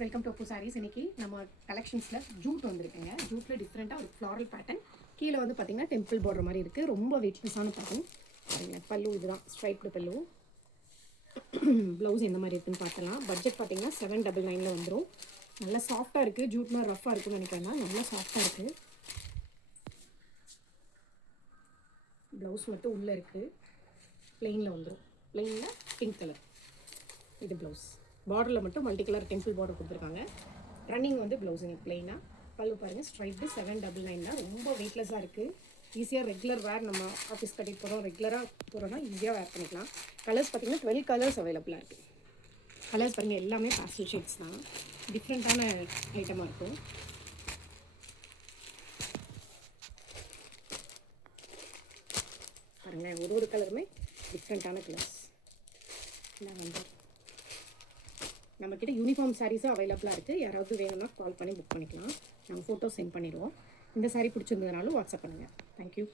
Welcome to அப்பு சாரீஸ். இன்னைக்கு நம்ம கலெக்ஷன்ஸில் Jude வந்திருக்குங்க. ஜூட்டில் டிஃப்ரெண்ட்டாக ஒரு ஃப்ளாரல் பேட்டர்ன், கீழே வந்து பார்த்திங்கன்னா டெம்பிள் பார்டர் மாதிரி இருக்குது. ரொம்ப வெயிட்லெஸ்ஸான பேட்டர்ன். பாருங்கள், பல்லு இதுதான் ஸ்ட்ரைப்டு பல்லு. ப்ளவுஸ் எந்த மாதிரி இருக்குதுன்னு பார்த்தலாம். பட்ஜெட் பார்த்திங்கன்னா 799 வந்துடும். நல்லா சாஃப்டாக இருக்குது. ஜூட் மாதிரி ரஃபாக இருக்குன்னு நினைக்கிறேன்னா நல்லா சாஃப்டாக இருக்குது. ப்ளவுஸ் மட்டும் உள்ளே இருக்குது, ப்ளெயினில் வந்துடும். ப்ளெயினில் பிங்க் கலர் இது ப்ளவுஸ். பார்டரில் மட்டும் மல்டி கலர் டெம்பிள் பார்டர் கொடுத்துருக்காங்க. ரன்னிங் வந்து ப்ளவுஸுங்க ப்ளெயினாக. பல்லு பாருங்கள், ஸ்ட்ரைப்டு 799 தான். ரொம்ப வெயிட்லெஸ்ஸாக இருக்குது. ஈஸியாக ரெகுலர் வேர், நம்ம ஆஃபீஸ் கட்டிட்டு போகிறோம், ரெகுலராக போகிறோன்னா ஈஸியாக வேர் பண்ணிக்கலாம். கலர்ஸ் பார்த்திங்கன்னா 12 கலர்ஸ் அவைலபிளாக இருக்குது. கலர்ஸ் பாருங்கள், எல்லாமே பேஸ்டல் ஷேட்ஸ் தான். டிஃப்ரெண்ட்டான ஐட்டமாக இருக்கும். பாருங்கள், ஒரு கலருமே டிஃப்ரெண்ட்டான கலர்ஸ். நான் வந்து நம்மக்கிட்ட யூனிஃபார்ம் சாரீஸும் அவைலபிளாக இருக்குது. யாராவது வேணும்னா கால் பண்ணி புக் பண்ணிக்கலாம். நாங்கள் ஃபோட்டோ சென்ட் பண்ணிடுவோம். இந்த சாரீ பிடிச்சிருந்ததுனாலும் வாட்ஸ்அப் பண்ணுங்கள். தேங்க்யூ.